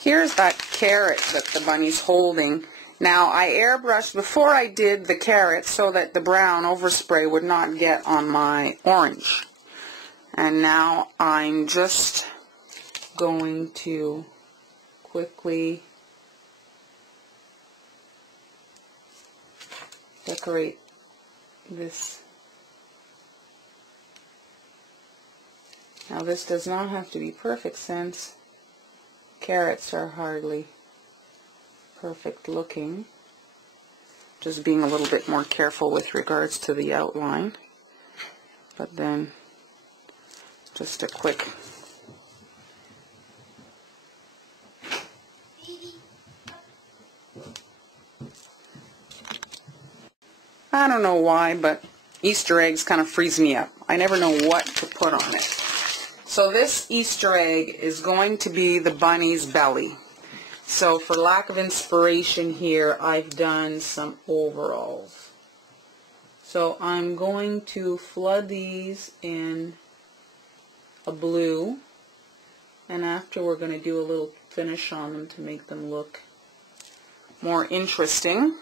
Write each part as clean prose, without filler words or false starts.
Here's that carrot that the bunny's holding. Now, I airbrushed before I did the carrot so that the brown overspray would not get on my orange. And now I'm just going to quickly decorate this. Now, this does not have to be perfect since carrots are hardly perfect looking. Just being a little bit more careful with regards to the outline. But then just a quick I don't know why, but Easter eggs kind of freeze me up. I never know what to put on it. So this Easter egg is going to be the bunny's belly. So for lack of inspiration here, I've done some overalls. So I'm going to flood these in a blue, and after we're going to do a little finish on them to make them look more interesting.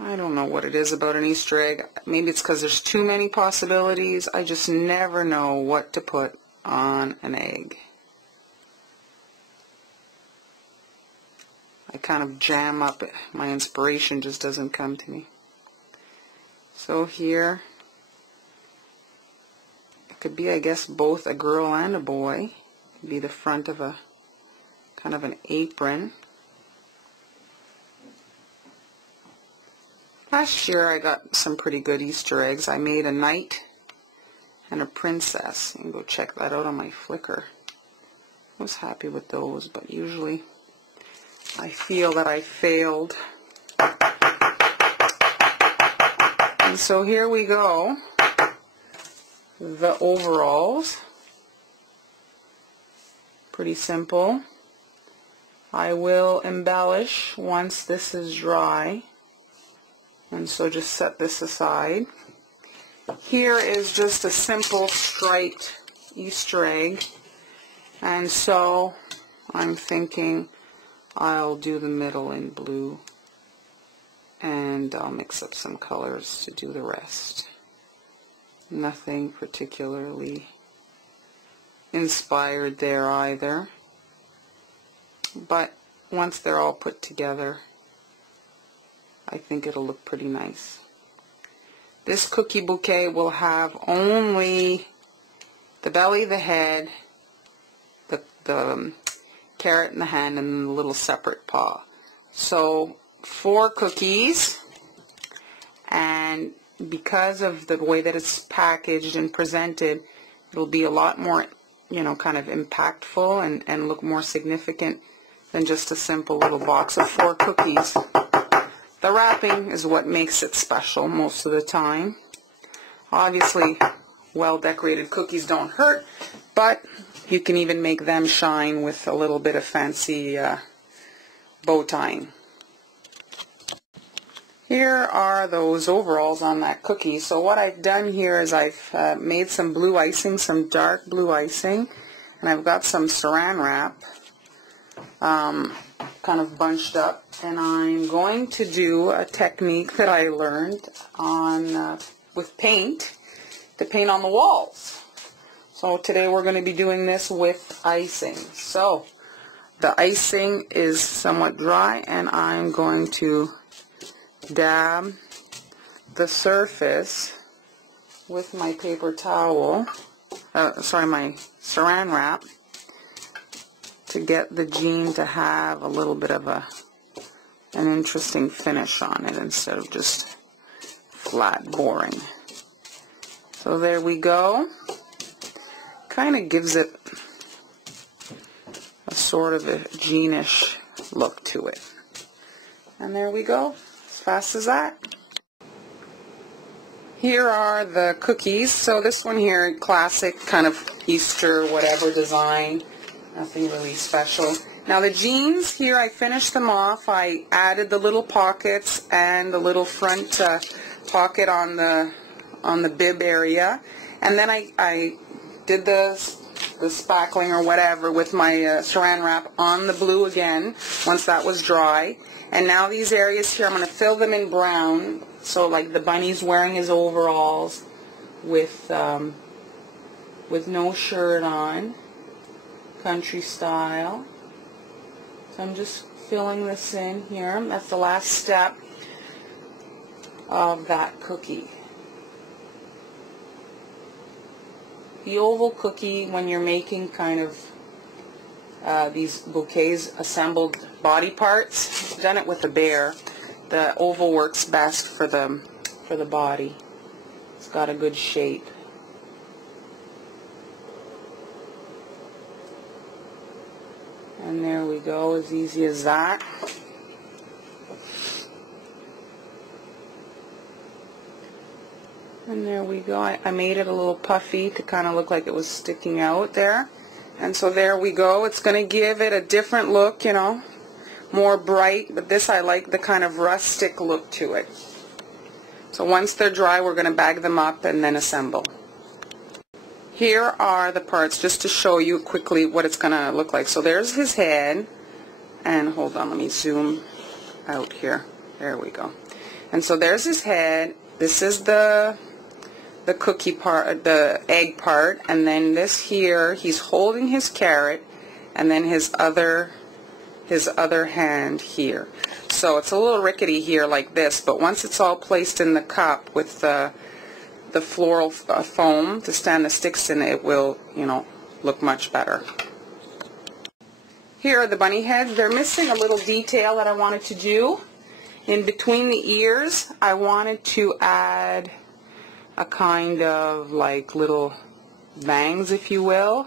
I don't know what it is about an Easter egg. Maybe it's because there's too many possibilities. I just never know what to put on an egg. I kind of jam up. My inspiration just doesn't come to me. So here, it could be, I guess, both a girl and a boy. It could be the front of a kind of an apron. Last year I got some pretty good Easter eggs. I made a knight and a princess. You can go check that out on my Flickr. I was happy with those, but usually I feel that I failed. And so here we go. The overalls. Pretty simple. I will embellish once this is dry. And so just set this aside. Here is just a simple striped Easter egg. And so I'm thinking I'll do the middle in blue. And I'll mix up some colors to do the rest. Nothing particularly inspired there either. But once they're all put together, I think it'll look pretty nice. This cookie bouquet will have only the belly, the head, the carrot in the hand, and then the little separate paw. So 4 cookies, and because of the way that it's packaged and presented, it'll be a lot more, you know, kind of impactful and look more significant than just a simple little box of 4 cookies. The wrapping is what makes it special most of the time. Obviously, well-decorated cookies don't hurt, but you can even make them shine with a little bit of fancy bow tying. Here are those overalls on that cookie. So what I've done here is I've made some blue icing, some dark blue icing, and I've got some saran wrap kind of bunched up, and I'm going to do a technique that I learned on with paint to paint on the walls. So today we're going to be doing this with icing. So the icing is somewhat dry, and I'm going to dab the surface with my paper towel, my saran wrap, to get the jean to have a little bit of an interesting finish on it instead of just flat boring. So there we go. Kind of gives it a sort of a jeanish look to it. And there we go, as fast as that. Here are the cookies. So this one here, classic kind of Easter whatever design. Nothing really special. Now the jeans here, I finished them off. I added the little pockets and the little front pocket on the bib area, and then I did the the spackling or whatever with my saran wrap on the blue again once that was dry. And now these areas here, I'm going to fill them in brown. So like the bunny's wearing his overalls with no shirt on, country style. So I'm just filling this in here. That's the last step of that cookie. The oval cookie, when you're making kind of these bouquets, assembled body parts, I've done it with a bear. The oval works best for the body. It's got a good shape. And there we go, as easy as that. And there we go. I made it a little puffy to kind of look like it was sticking out there. And so there we go. It's going to give it a different look, you know, more bright. But this, I like the kind of rustic look to it. So once they're dry, we're going to bag them up and then assemble. Here are the parts, just to show you quickly what it's going to look like. So there's his head. And hold on, let me zoom out here. There we go. And so there's his head. This is the cookie part, the egg part, and then this here, he's holding his carrot, and then his other hand here. So it's a little rickety here like this, but once it's all placed in the cup with the floral foam to stand the sticks in, it will, you know, look much better. Here are the bunny heads. They're missing a little detail that I wanted to do. In between the ears, I wanted to add a kind of like little bangs, if you will.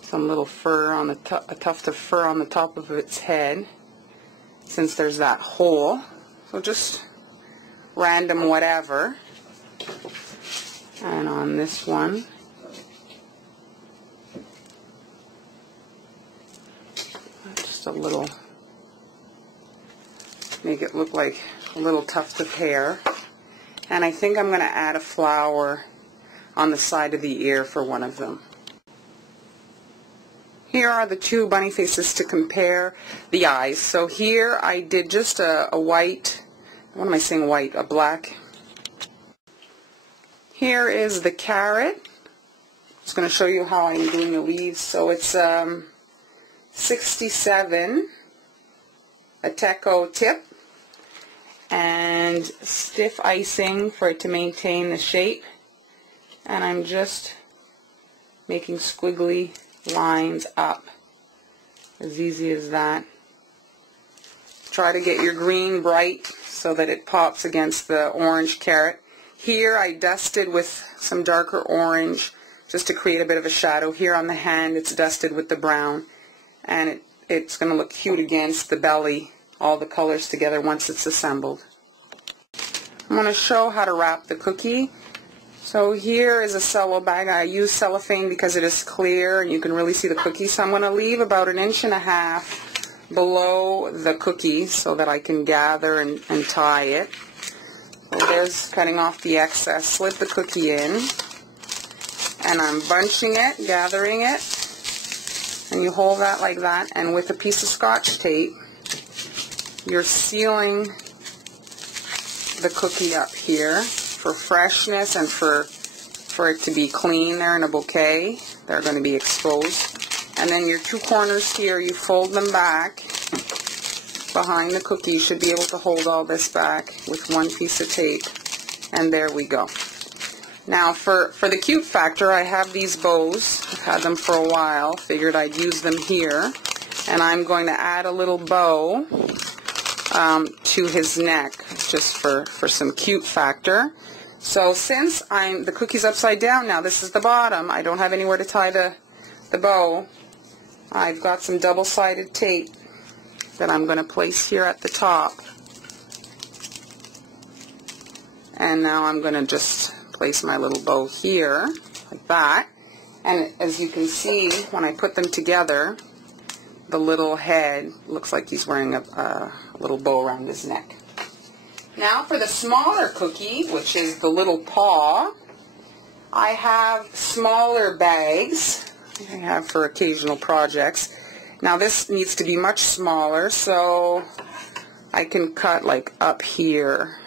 Some little fur on the a tuft of fur on the top of its head, since there's that hole. So just random whatever. And on this one, just a little, make it look like a little tuft of hair. And I think I'm going to add a flower on the side of the ear for one of them. Here are the two bunny faces to compare the eyes. So here I did just a white, what am I saying white, a black. Here is the carrot. I'm just going to show you how I'm doing the leaves. So it's 67, a teco tip, and stiff icing for it to maintain the shape. And I'm just making squiggly lines up, as easy as that. Try to get your green bright so that it pops against the orange carrot. Here I dusted with some darker orange just to create a bit of a shadow. Here on the hand it's dusted with the brown, and it's going to look cute against the belly, all the colors together once it's assembled. I'm going to show how to wrap the cookie. So here is a cello bag. I use cellophane because it is clear and you can really see the cookie. So I'm going to leave about 1.5 inches below the cookie so that I can gather and tie it. So there's cutting off the excess. Slip the cookie in, and I'm bunching it, gathering it, and you hold that like that, and with a piece of Scotch tape you're sealing the cookie up here for freshness and for it to be clean there in a bouquet. They're going to be exposed. And then your two corners here, you fold them back behind the cookie. You should be able to hold all this back with one piece of tape. And there we go. Now for the cute factor, I have these bows. I've had them for a while. Figured I'd use them here. And I'm going to add a little bow to his neck, just for some cute factor. So since the cookie's upside down now, this is the bottom, I don't have anywhere to tie the bow. I've got some double-sided tape that I'm going to place here at the top. And now I'm going to just place my little bow here, like that. And as you can see, when I put them together, the little head looks like he's wearing a little bow around his neck. Now for the smaller cookie, which is the little paw, I have smaller bags I have for occasional projects. Now this needs to be much smaller, so I can cut like up here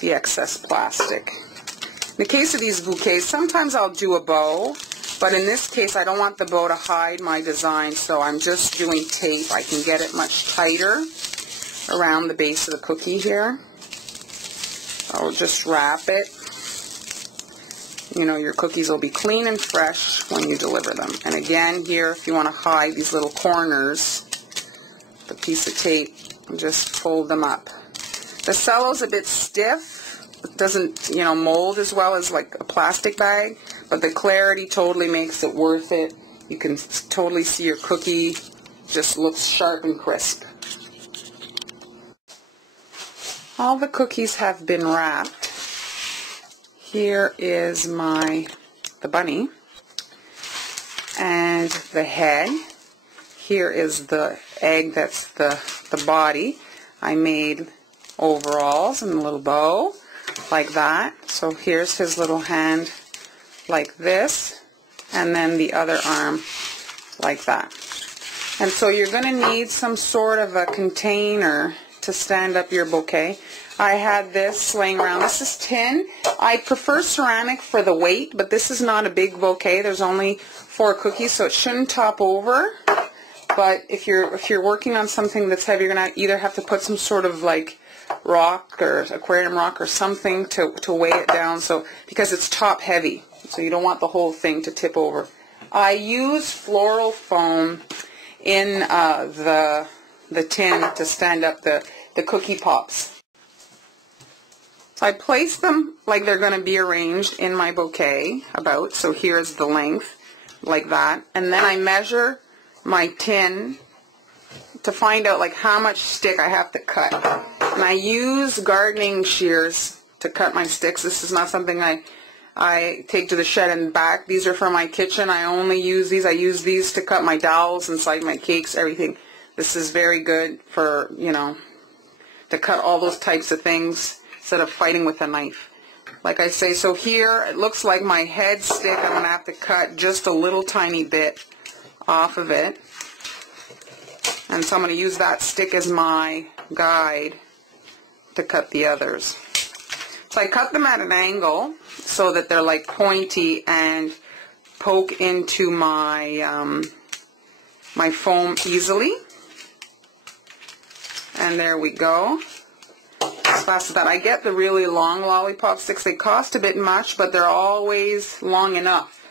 the excess plastic. In the case of these bouquets, sometimes I'll do a bow, but in this case I don't want the bow to hide my design, so I'm just doing tape. I can get it much tighter around the base of the cookie here. I'll just wrap it. You know, your cookies will be clean and fresh when you deliver them. And again, here, if you want to hide these little corners, the piece of tape, just fold them up. The cello's a bit stiff. It doesn't, you know, mold as well as like a plastic bag, but the clarity totally makes it worth it. You can totally see your cookie just looks sharp and crisp. All the cookies have been wrapped. Here is the bunny and the head. Here is the egg, that's the body. I made overalls and a little bow like that. So here's his little hand like this, and then the other arm like that. And so you're going to need some sort of a container to stand up your bouquet. I had this laying around. This is tin. I prefer ceramic for the weight, but this is not a big bouquet. There's only 4 cookies, so it shouldn't top over. But if you're working on something that's heavy, you're going to either have to put some sort of like rock or aquarium rock or something to weigh it down, so because it's top heavy, so you don't want the whole thing to tip over. I use floral foam in the tin to stand up the cookie pops. So I place them like they're going to be arranged in my bouquet, about, so here's the length, like that, and then I measure my tin to find out like how much stick I have to cut. And I use gardening shears to cut my sticks. This is not something I take to the shed and back. These are for my kitchen. I only use these. I use these to cut my dowels inside my cakes, everything. This is very good for, you know, to cut all those types of things instead of fighting with a knife. Like I say, so here it looks like my head stick, I'm going to have to cut just a little tiny bit off of it. And so I'm going to use that stick as my guide to cut the others. So I cut them at an angle so that they're like pointy and poke into my my foam easily. And there we go. As fast as that. I get the really long lollipop sticks. They cost a bit much, but they're always long enough.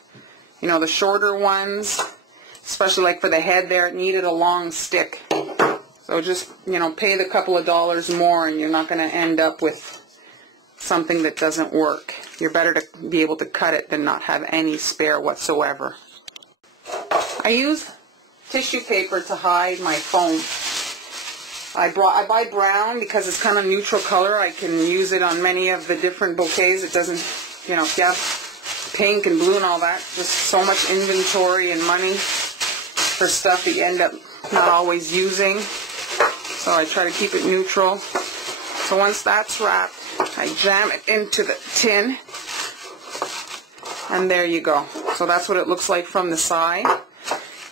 You know, the shorter ones, especially like for the head there, it needed a long stick. So just, you know, pay the couple of dollars more and you're not going to end up with something that doesn't work. You're better to be able to cut it than not have any spare whatsoever. I use tissue paper to hide my foam. I buy brown because it's kind of neutral color. I can use it on many of the different bouquets. It doesn't, you know, if you have pink and blue and all that, just so much inventory and money for stuff that you end up not always using. So I try to keep it neutral. So once that's wrapped, I jam it into the tin, and there you go. So that's what it looks like from the side.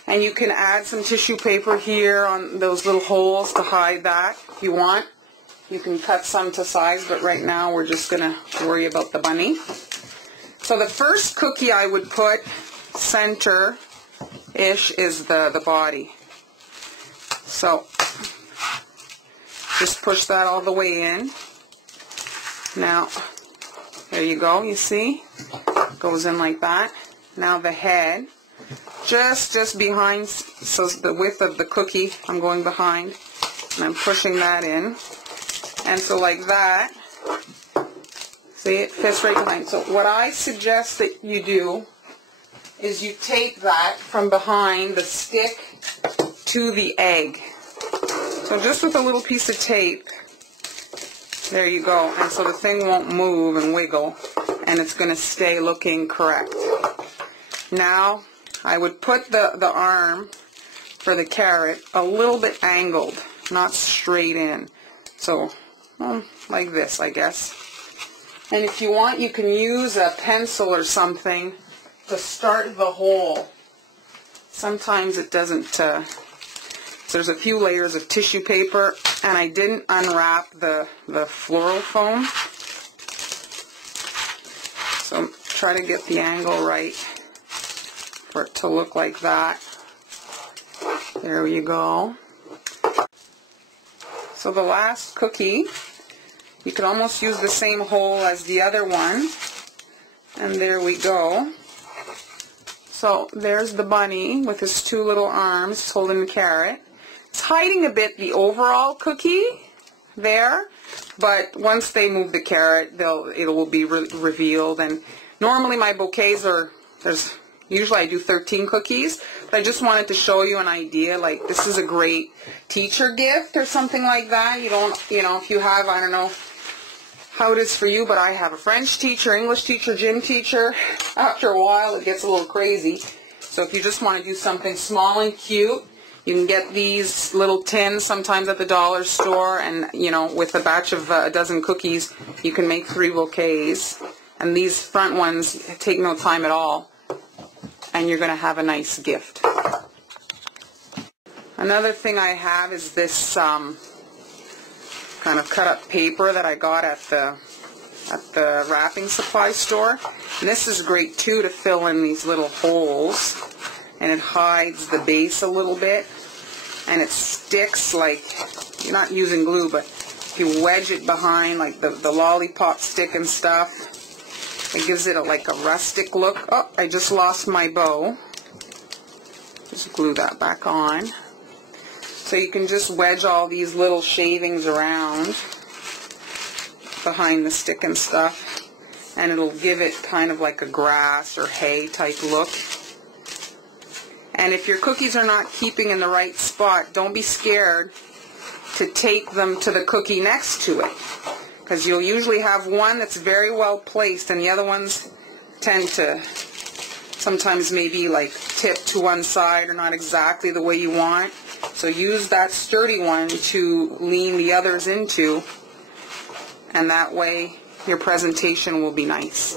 And you can add some tissue paper here on those little holes to hide that if you want. You can cut some to size, but right now we're just going to worry about the bunny. So the first cookie I would put center-ish is the body. So just push that all the way in. Now, there you go, you see? Goes in like that. Now the head. Just behind, so the width of the cookie, I'm going behind, and I'm pushing that in. And so like that, see, it fits right behind. So what I suggest that you do is you tape that from behind the stick to the egg. So just with a little piece of tape, there you go. And so the thing won't move and wiggle, and it's going to stay looking correct. Now, I would put the arm for the carrot a little bit angled, not straight in. So, well, like this, I guess. And if you want, you can use a pencil or something to start the hole. Sometimes it doesn't, there's a few layers of tissue paper, and I didn't unwrap the floral foam. So try to get the angle right for it to look like that. There you go. So the last cookie, you could almost use the same hole as the other one. And there we go. So there's the bunny with his two little arms holding the carrot. It's hiding a bit the overall cookie there, but once they move the carrot, it will be revealed. And normally my bouquets usually I do 13 cookies, but I just wanted to show you an idea. Like, this is a great teacher gift or something like that. You don't, if you have, I don't know how it is for you, but I have a French teacher, English teacher, gym teacher. After a while, it gets a little crazy. So if you just want to do something small and cute, you can get these little tins sometimes at the dollar store, and, with a batch of a dozen cookies, you can make 3 bouquets. And these front ones take no time at all, and you're going to have a nice gift. Another thing I have is this kind of cut up paper that I got at the wrapping supply store. And this is great too to fill in these little holes, and it hides the base a little bit, and it sticks like, you're not using glue, but if you wedge it behind like the lollipop stick and stuff, it gives it like a rustic look. Oh, I just lost my bow. Just glue that back on. So you can just wedge all these little shavings around behind the stick and stuff, and it'll give it kind of like a grass or hay type look. And if your cookies are not keeping in the right spot, don't be scared to take them to the cookie next to it, because you'll usually have one that's very well placed, and the other ones tend to sometimes maybe like tip to one side or not exactly the way you want. So use that sturdy one to lean the others into, and that way your presentation will be nice.